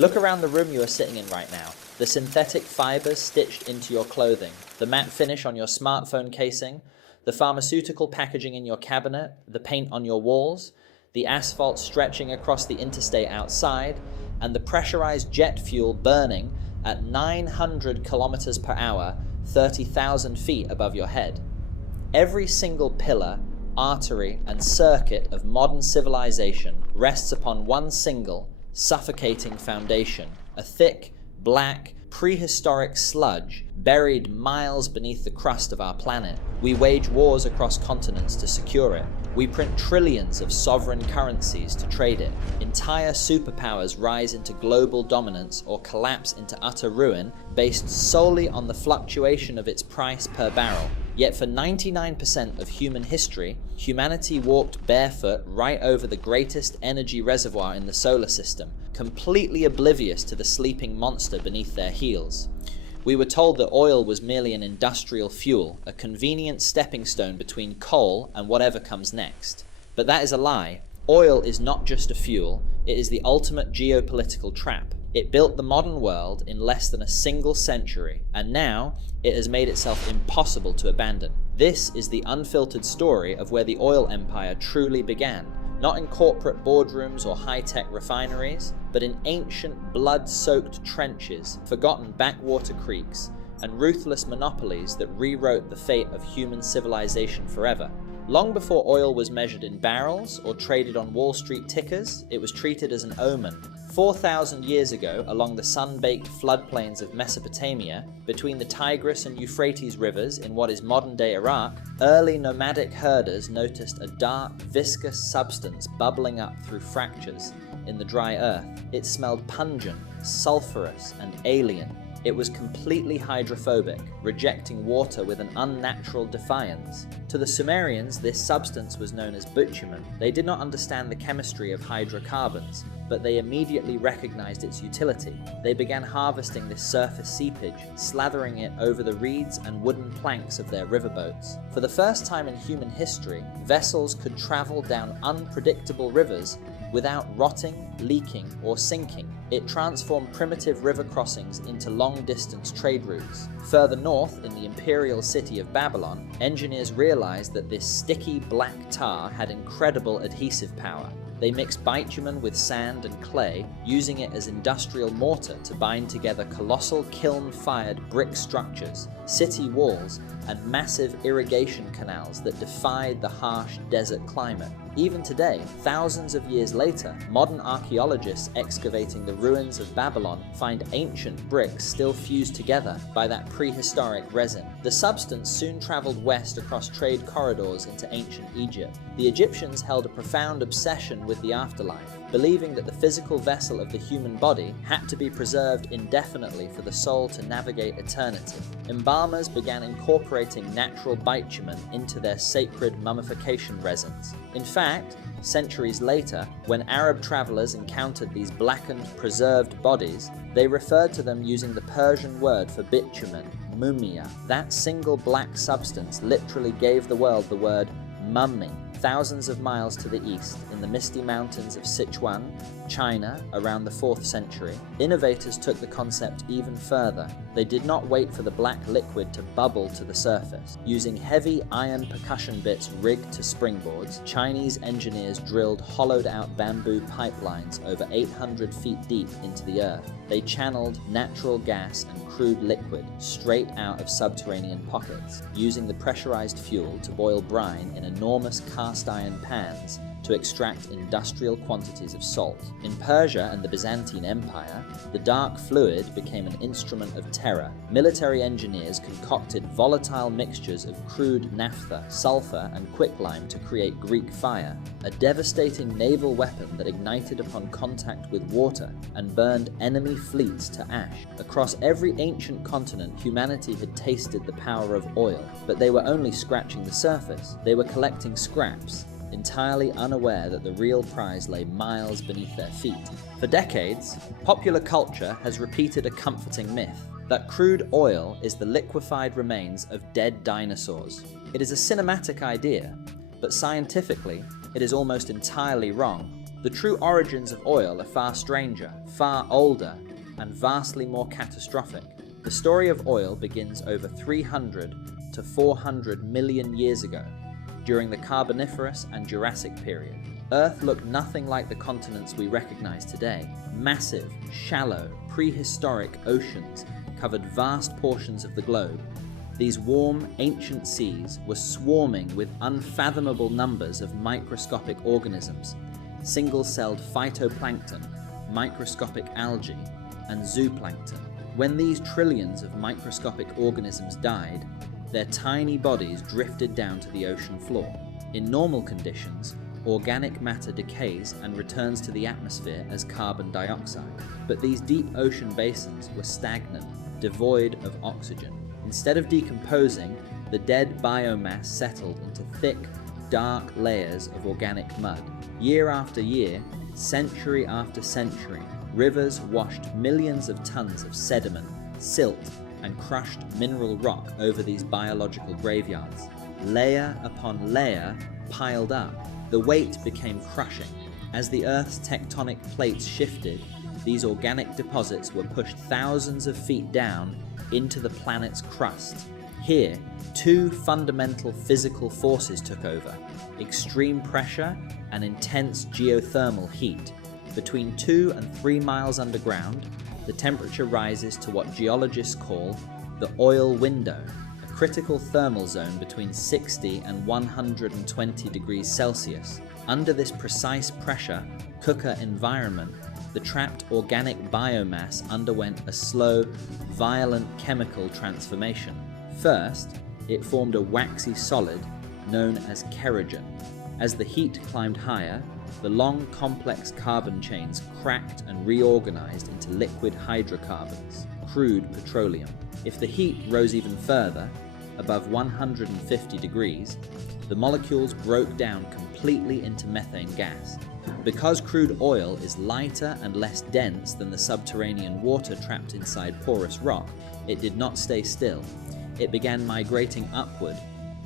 Look around the room you are sitting in right now. The synthetic fibers stitched into your clothing, the matte finish on your smartphone casing, the pharmaceutical packaging in your cabinet, the paint on your walls, the asphalt stretching across the interstate outside, and the pressurized jet fuel burning at 900 kilometers per hour, 30,000 feet above your head. Every single pillar, artery, and circuit of modern civilization rests upon one single, suffocating foundation, a thick, black, prehistoric sludge buried miles beneath the crust of our planet. We wage wars across continents to secure it. We print trillions of sovereign currencies to trade it. Entire superpowers rise into global dominance or collapse into utter ruin based solely on the fluctuation of its price per barrel. Yet for 99% of human history, humanity walked barefoot right over the greatest energy reservoir in the solar system, completely oblivious to the sleeping monster beneath their heels. We were told that oil was merely an industrial fuel, a convenient stepping stone between coal and whatever comes next. But that is a lie. Oil is not just a fuel, it is the ultimate geopolitical trap. It built the modern world in less than a single century, and now it has made itself impossible to abandon. This is the unfiltered story of where the oil empire truly began, not in corporate boardrooms or high-tech refineries, but in ancient blood-soaked trenches, forgotten backwater creeks, and ruthless monopolies that rewrote the fate of human civilization forever. Long before oil was measured in barrels or traded on Wall Street tickers, it was treated as an omen. 4,000 years ago, along the sun-baked floodplains of Mesopotamia, between the Tigris and Euphrates rivers in what is modern-day Iraq, early nomadic herders noticed a dark, viscous substance bubbling up through fractures in the dry earth. It smelled pungent, sulfurous, and alien. It was completely hydrophobic, rejecting water with an unnatural defiance. To the Sumerians, this substance was known as bitumen. They did not understand the chemistry of hydrocarbons, but they immediately recognized its utility. They began harvesting this surface seepage, slathering it over the reeds and wooden planks of their riverboats. For the first time in human history, vessels could travel down unpredictable rivers without rotting, leaking, or sinking. It transformed primitive river crossings into long-distance trade routes. Further north, in the imperial city of Babylon, engineers realized that this sticky black tar had incredible adhesive power. They mixed bitumen with sand and clay, using it as industrial mortar to bind together colossal kiln-fired brick structures, city walls, and massive irrigation canals that defied the harsh desert climate. Even today, thousands of years later, modern archaeologists excavating the ruins of Babylon find ancient bricks still fused together by that prehistoric resin. The substance soon traveled west across trade corridors into ancient Egypt. The Egyptians held a profound obsession with the afterlife, believing that the physical vessel of the human body had to be preserved indefinitely for the soul to navigate eternity. Embalmers began incorporating natural bitumen into their sacred mummification resins. In fact, centuries later, when Arab travelers encountered these blackened, preserved bodies, they referred to them using the Persian word for bitumen, mumia. That single black substance literally gave the world the word mummy. Thousands of miles to the east, in the misty mountains of Sichuan, China, around the 4th century, innovators took the concept even further. They did not wait for the black liquid to bubble to the surface. Using heavy iron percussion bits rigged to springboards, Chinese engineers drilled hollowed-out bamboo pipelines over 800 feet deep into the earth. They channeled natural gas and crude liquid straight out of subterranean pockets, using the pressurized fuel to boil brine in enormous cast iron pans to extract industrial quantities of salt. In Persia and the Byzantine Empire, the dark fluid became an instrument of terror. Military engineers concocted volatile mixtures of crude naphtha, sulfur, and quicklime to create Greek fire, a devastating naval weapon that ignited upon contact with water and burned enemy fleets to ash. Across every ancient continent, humanity had tasted the power of oil, but they were only scratching the surface. They were collecting scraps, entirely unaware that the real prize lay miles beneath their feet. For decades, popular culture has repeated a comforting myth, that crude oil is the liquefied remains of dead dinosaurs. It is a cinematic idea, but scientifically, it is almost entirely wrong. The true origins of oil are far stranger, far older, and vastly more catastrophic. The story of oil begins over 300 to 400 million years ago, during the Carboniferous and Jurassic period. Earth looked nothing like the continents we recognize today. Massive, shallow, prehistoric oceans covered vast portions of the globe. These warm, ancient seas were swarming with unfathomable numbers of microscopic organisms, single-celled phytoplankton, microscopic algae, and zooplankton. When these trillions of microscopic organisms died, their tiny bodies drifted down to the ocean floor. In normal conditions, organic matter decays and returns to the atmosphere as carbon dioxide. But these deep ocean basins were stagnant, devoid of oxygen. Instead of decomposing, the dead biomass settled into thick, dark layers of organic mud. Year after year, century after century, rivers washed millions of tons of sediment, silt, and crushed mineral rock over these biological graveyards. Layer upon layer piled up. The weight became crushing. As the Earth's tectonic plates shifted, these organic deposits were pushed thousands of feet down into the planet's crust. Here, two fundamental physical forces took over: extreme pressure and intense geothermal heat. Between 2 and 3 miles underground, the temperature rises to what geologists call the oil window, a critical thermal zone between 60 and 120 degrees Celsius. Under this precise pressure cooker environment, the trapped organic biomass underwent a slow, violent chemical transformation. First, it formed a waxy solid known as kerogen. As the heat climbed higher, the long, complex carbon chains cracked and reorganized into liquid hydrocarbons, crude petroleum. If the heat rose even further, above 150 degrees, the molecules broke down completely into methane gas. Because crude oil is lighter and less dense than the subterranean water trapped inside porous rock, it did not stay still. It began migrating upward,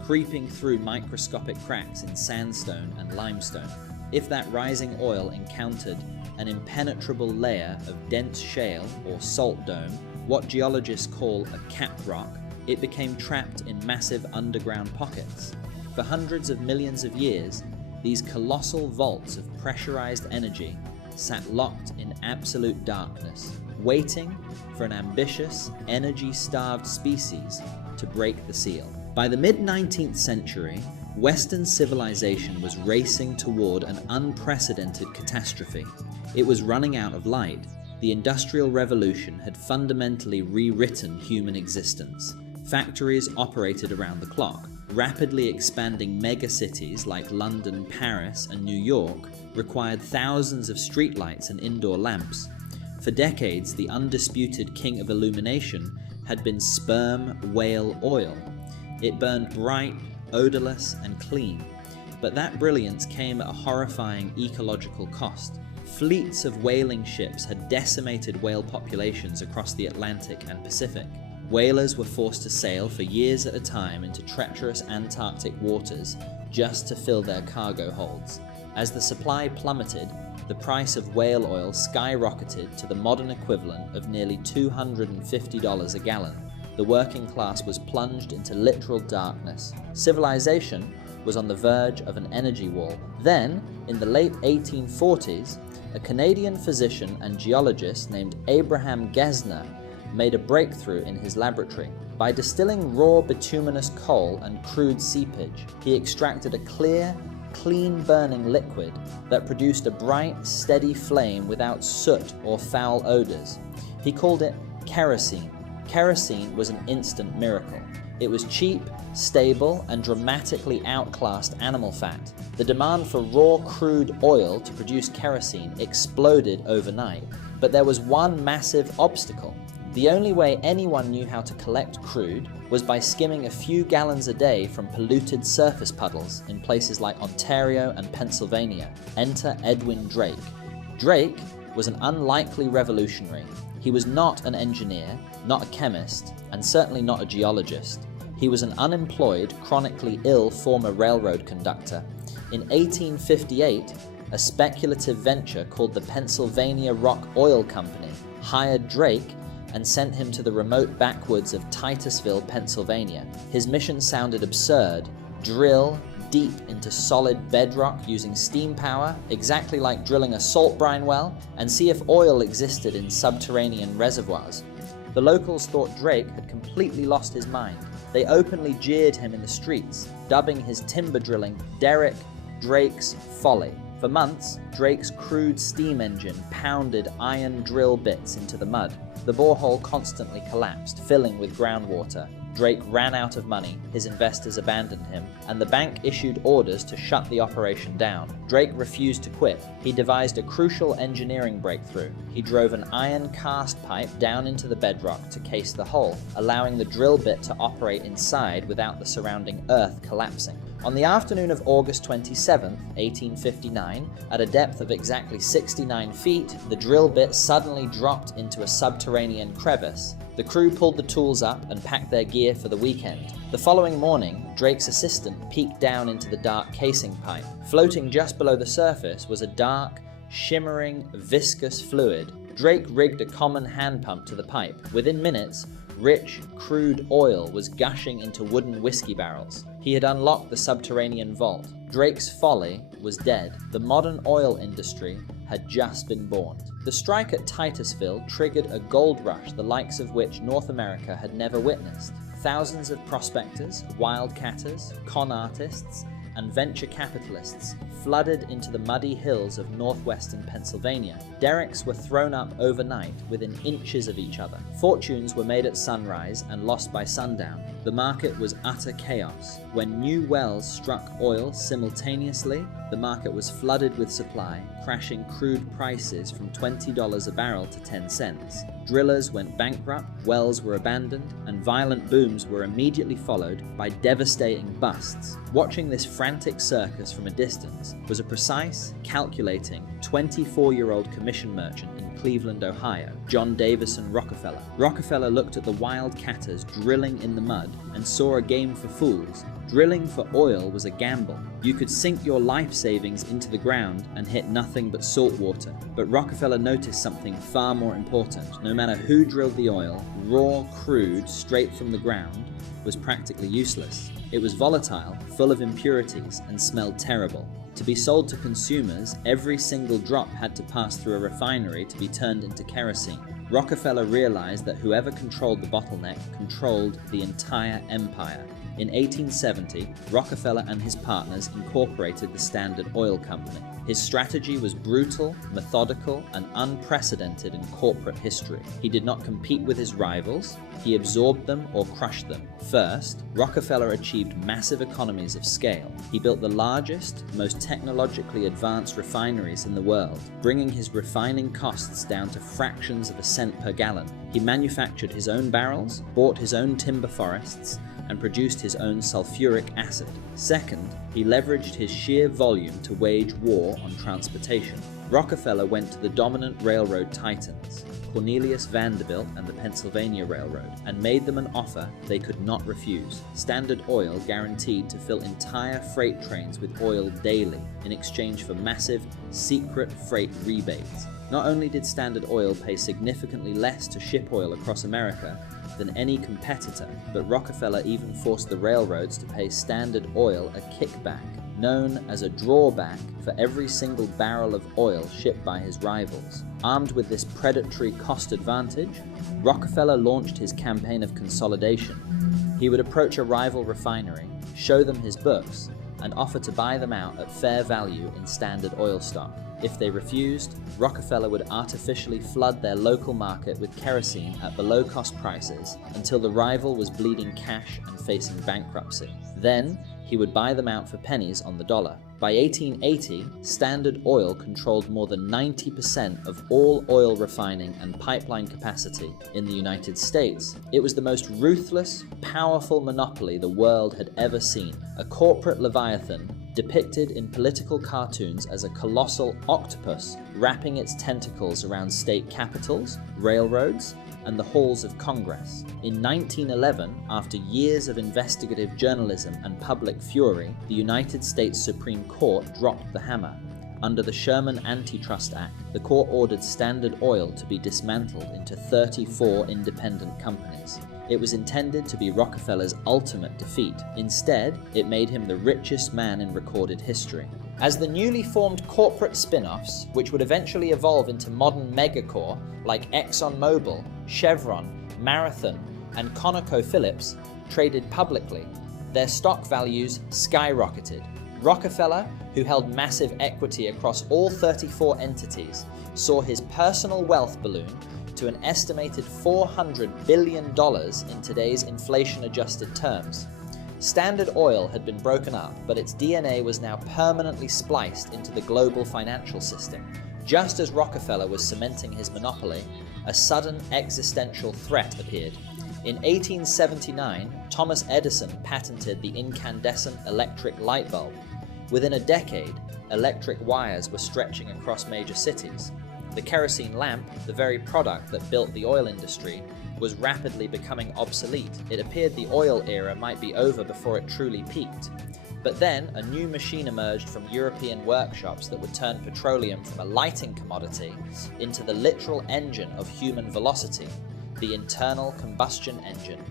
creeping through microscopic cracks in sandstone and limestone. If that rising oil encountered an impenetrable layer of dense shale or salt dome, what geologists call a cap rock, it became trapped in massive underground pockets. For hundreds of millions of years, these colossal vaults of pressurized energy sat locked in absolute darkness, waiting for an ambitious, energy-starved species to break the seal. By the mid-19th century, Western civilization was racing toward an unprecedented catastrophe. It was running out of light. The Industrial Revolution had fundamentally rewritten human existence. Factories operated around the clock. Rapidly expanding megacities like London, Paris, and New York required thousands of streetlights and indoor lamps. For decades, the undisputed king of illumination had been sperm whale oil. It burned bright, odorless, and clean. But that brilliance came at a horrifying ecological cost. Fleets of whaling ships had decimated whale populations across the Atlantic and Pacific. Whalers were forced to sail for years at a time into treacherous Antarctic waters just to fill their cargo holds. As the supply plummeted, the price of whale oil skyrocketed to the modern equivalent of nearly $250 a gallon. The working class was plunged into literal darkness. Civilization was on the verge of an energy wall. Then, in the late 1840s, a Canadian physician and geologist named Abraham Gesner made a breakthrough in his laboratory. By distilling raw bituminous coal and crude seepage, he extracted a clear, clean-burning liquid that produced a bright, steady flame without soot or foul odors. He called it kerosene. Kerosene was an instant miracle. It was cheap, stable, and dramatically outclassed animal fat. The demand for raw crude oil to produce kerosene exploded overnight. But there was one massive obstacle. The only way anyone knew how to collect crude was by skimming a few gallons a day from polluted surface puddles in places like Ontario and Pennsylvania. Enter Edwin Drake. Drake was an unlikely revolutionary. He was not an engineer, not a chemist, and certainly not a geologist. He was an unemployed, chronically ill former railroad conductor. In 1858, a speculative venture called the Pennsylvania Rock Oil Company hired Drake and sent him to the remote backwoods of Titusville, Pennsylvania. His mission sounded absurd: drill deep into solid bedrock using steam power, exactly like drilling a salt brine well, and see if oil existed in subterranean reservoirs. The locals thought Drake had completely lost his mind. They openly jeered him in the streets, dubbing his timber drilling Derek Drake's Folly. For months, Drake's crude steam engine pounded iron drill bits into the mud. The borehole constantly collapsed, filling with groundwater. Drake ran out of money, his investors abandoned him, and the bank issued orders to shut the operation down. Drake refused to quit. He devised a crucial engineering breakthrough. He drove an iron cast pipe down into the bedrock to case the hole, allowing the drill bit to operate inside without the surrounding earth collapsing. On the afternoon of August 27, 1859, at a depth of exactly 69 feet, the drill bit suddenly dropped into a subterranean crevice. The crew pulled the tools up and packed their gear for the weekend. The following morning, Drake's assistant peeked down into the dark casing pipe. Floating just below the surface was a dark, shimmering, viscous fluid. Drake rigged a common hand pump to the pipe. Within minutes, rich, crude oil was gushing into wooden whiskey barrels. He had unlocked the subterranean vault. Drake's Folly was dead. The modern oil industry had just been born. The strike at Titusville triggered a gold rush the likes of which North America had never witnessed. Thousands of prospectors, wildcatters, con artists, and venture capitalists flooded into the muddy hills of northwestern Pennsylvania. Derricks were thrown up overnight within inches of each other. Fortunes were made at sunrise and lost by sundown. The market was utter chaos. When new wells struck oil simultaneously, the market was flooded with supply, crashing crude prices from $20 a barrel to 10 cents. Drillers went bankrupt, wells were abandoned, and violent booms were immediately followed by devastating busts. Watching this frantic circus from a distance was a precise, calculating 24-year-old commission merchant in Cleveland, Ohio, John Davison Rockefeller. Rockefeller looked at the wildcatters drilling in the mud and saw a game for fools. Drilling for oil was a gamble. You could sink your life savings into the ground and hit nothing but salt water. But Rockefeller noticed something far more important. No matter who drilled the oil, raw crude straight from the ground was practically useless. It was volatile, full of impurities, and smelled terrible. To be sold to consumers, every single drop had to pass through a refinery to be turned into kerosene. Rockefeller realized that whoever controlled the bottleneck controlled the entire empire. In 1870, Rockefeller and his partners incorporated the Standard Oil Company. His strategy was brutal, methodical, and unprecedented in corporate history. He did not compete with his rivals, he absorbed them or crushed them. First, Rockefeller achieved massive economies of scale. He built the largest, most technologically advanced refineries in the world, bringing his refining costs down to fractions of a cent per gallon. He manufactured his own barrels, bought his own timber forests, and produced his own sulfuric acid. Second, he leveraged his sheer volume to wage war on transportation. Rockefeller went to the dominant railroad titans, Cornelius Vanderbilt and the Pennsylvania Railroad, and made them an offer they could not refuse. Standard Oil guaranteed to fill entire freight trains with oil daily in exchange for massive, secret freight rebates. Not only did Standard Oil pay significantly less to ship oil across America than any competitor, but Rockefeller even forced the railroads to pay Standard Oil a kickback, known as a drawback, for every single barrel of oil shipped by his rivals. Armed with this predatory cost advantage, Rockefeller launched his campaign of consolidation. He would approach a rival refinery, show them his books, and offer to buy them out at fair value in Standard Oil stock. If they refused, Rockefeller would artificially flood their local market with kerosene at below-cost prices until the rival was bleeding cash and facing bankruptcy. Then, he would buy them out for pennies on the dollar. By 1880, Standard Oil controlled more than 90% of all oil refining and pipeline capacity in the United States. It was the most ruthless, powerful monopoly the world had ever seen. A corporate leviathan depicted in political cartoons as a colossal octopus wrapping its tentacles around state capitals, railroads, and the halls of Congress. In 1911, after years of investigative journalism and public fury, the United States Supreme Court dropped the hammer. Under the Sherman Antitrust Act, the court ordered Standard Oil to be dismantled into 34 independent companies. It was intended to be Rockefeller's ultimate defeat. Instead, it made him the richest man in recorded history. As the newly formed corporate spin-offs, which would eventually evolve into modern megacorps like ExxonMobil, Chevron, Marathon, and ConocoPhillips, traded publicly, their stock values skyrocketed. Rockefeller, who held massive equity across all 34 entities, saw his personal wealth balloon to an estimated $400 billion in today's inflation-adjusted terms. Standard Oil had been broken up, but its DNA was now permanently spliced into the global financial system. Just as Rockefeller was cementing his monopoly, a sudden existential threat appeared. In 1879, Thomas Edison patented the incandescent electric light bulb. Within a decade, electric wires were stretching across major cities. The kerosene lamp, the very product that built the oil industry, was rapidly becoming obsolete. It appeared the oil era might be over before it truly peaked. But then, a new machine emerged from European workshops that would turn petroleum from a lighting commodity into the literal engine of human velocity, the internal combustion engine.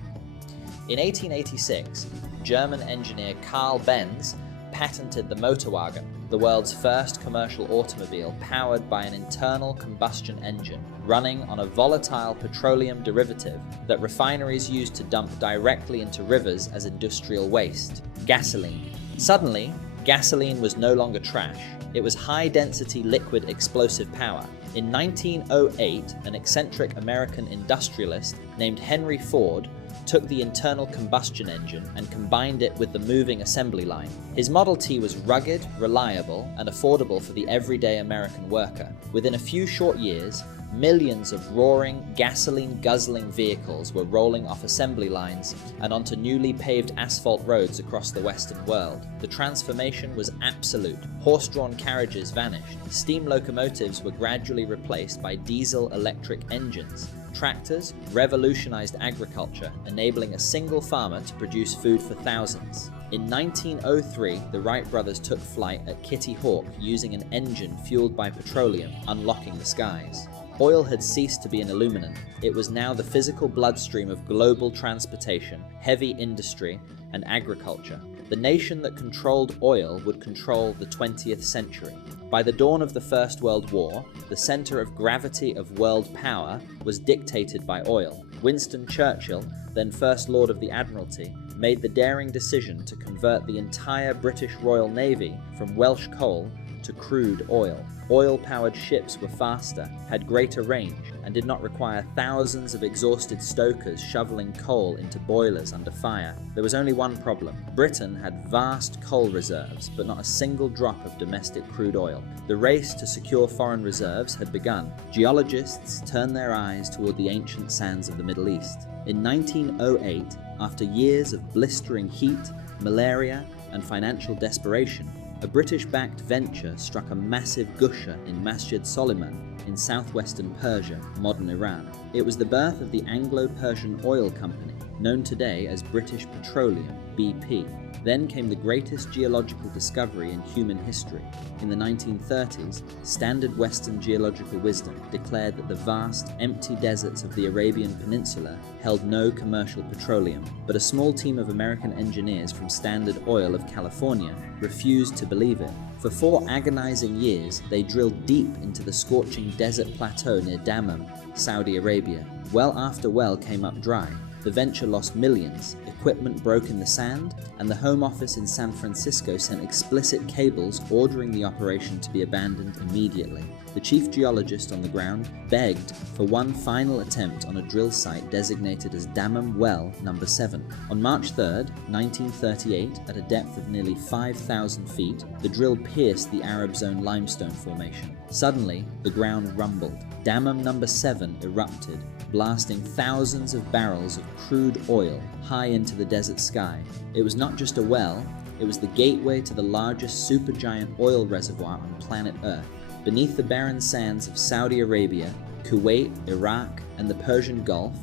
In 1886, German engineer Carl Benz patented the Motorwagen, the world's first commercial automobile powered by an internal combustion engine running on a volatile petroleum derivative that refineries used to dump directly into rivers as industrial waste, gasoline. Suddenly, gasoline was no longer trash. It was high-density liquid explosive power. In 1908, an eccentric American industrialist named Henry Ford took the internal combustion engine and combined it with the moving assembly line. His Model T was rugged, reliable, and affordable for the everyday American worker. Within a few short years, millions of roaring, gasoline-guzzling vehicles were rolling off assembly lines and onto newly paved asphalt roads across the Western world. The transformation was absolute. Horse-drawn carriages vanished. Steam locomotives were gradually replaced by diesel-electric engines. Tractors revolutionized agriculture, enabling a single farmer to produce food for thousands. In 1903, the Wright brothers took flight at Kitty Hawk using an engine fueled by petroleum, unlocking the skies. Oil had ceased to be an illuminant. It was now the physical bloodstream of global transportation, heavy industry, and agriculture. The nation that controlled oil would control the 20th century. By the dawn of the First World War, the center of gravity of world power was dictated by oil. Winston Churchill, then First Lord of the Admiralty, made the daring decision to convert the entire British Royal Navy from Welsh coal to crude oil. Oil-powered ships were faster, had greater range, and did not require thousands of exhausted stokers shoveling coal into boilers under fire. There was only one problem. Britain had vast coal reserves, but not a single drop of domestic crude oil. The race to secure foreign reserves had begun. Geologists turned their eyes toward the ancient sands of the Middle East. In 1908, after years of blistering heat, malaria, and financial desperation, a British-backed venture struck a massive gusher in Masjid Soliman in southwestern Persia, modern Iran. It was the birth of the Anglo-Persian Oil Company, known today as British Petroleum, BP. Then came the greatest geological discovery in human history. In the 1930s, standard Western geological wisdom declared that the vast, empty deserts of the Arabian Peninsula held no commercial petroleum, but a small team of American engineers from Standard Oil of California refused to believe it. For 4 agonizing years, they drilled deep into the scorching desert plateau near Dammam, Saudi Arabia. Well after well came up dry. The venture lost millions, equipment broke in the sand, and the Home Office in San Francisco sent explicit cables ordering the operation to be abandoned immediately. The chief geologist on the ground begged for one final attempt on a drill site designated as Dammam Well No. 7. On March 3, 1938, at a depth of nearly 5,000 feet, the drill pierced the Arab Zone limestone formation. Suddenly, the ground rumbled. Dammam No. 7 erupted, blasting thousands of barrels of crude oil high into the desert sky. It was not just a well, it was the gateway to the largest supergiant oil reservoir on planet Earth. Beneath the barren sands of Saudi Arabia, Kuwait, Iraq, and the Persian Gulf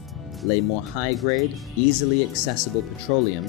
lay more high-grade, easily accessible petroleum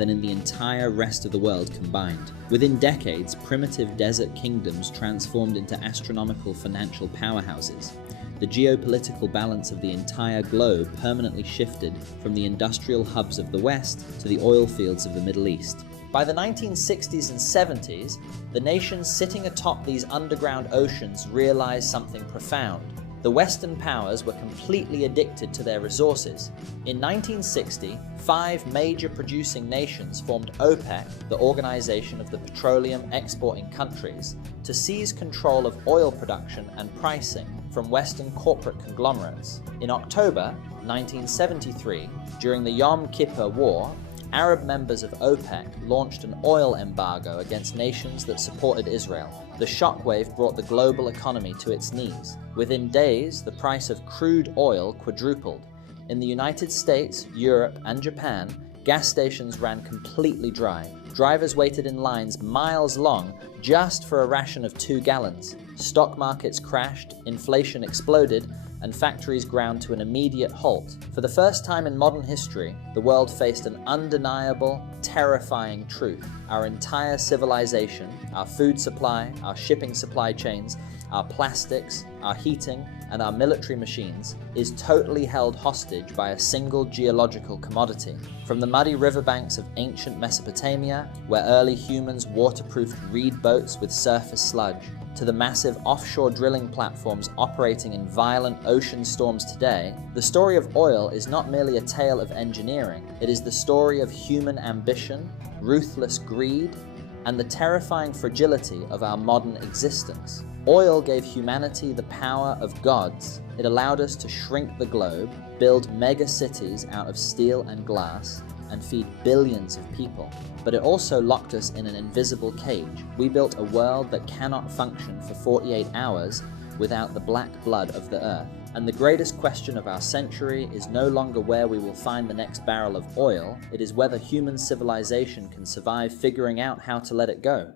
than in the entire rest of the world combined. Within decades, primitive desert kingdoms transformed into astronomical financial powerhouses. The geopolitical balance of the entire globe permanently shifted from the industrial hubs of the West to the oil fields of the Middle East. By the 1960s and 70s, the nations sitting atop these underground oceans realized something profound. The Western powers were completely addicted to their resources. In 1960, 5 major producing nations formed OPEC, the Organization of the Petroleum Exporting Countries, to seize control of oil production and pricing from Western corporate conglomerates. In October 1973, during the Yom Kippur War, Arab members of OPEC launched an oil embargo against nations that supported Israel. The shockwave brought the global economy to its knees. Within days, the price of crude oil quadrupled. In the United States, Europe, and Japan, gas stations ran completely dry. Drivers waited in lines miles long just for a ration of 2 gallons. Stock markets crashed, inflation exploded, and factories ground to an immediate halt. For the first time in modern history, the world faced an undeniable, terrifying truth. Our entire civilization, our food supply, our shipping supply chains, our plastics, our heating, and our military machines is totally held hostage by a single geological commodity. From the muddy riverbanks of ancient Mesopotamia, where early humans waterproofed reed boats with surface sludge, to the massive offshore drilling platforms operating in violent ocean storms today, the story of oil is not merely a tale of engineering. It is the story of human ambition, ruthless greed, and the terrifying fragility of our modern existence. Oil gave humanity the power of gods. It allowed us to shrink the globe, build mega cities out of steel and glass, and feed billions of people. But it also locked us in an invisible cage. We built a world that cannot function for 48 hours without the black blood of the earth. And the greatest question of our century is no longer where we will find the next barrel of oil, it is whether human civilization can survive figuring out how to let it go.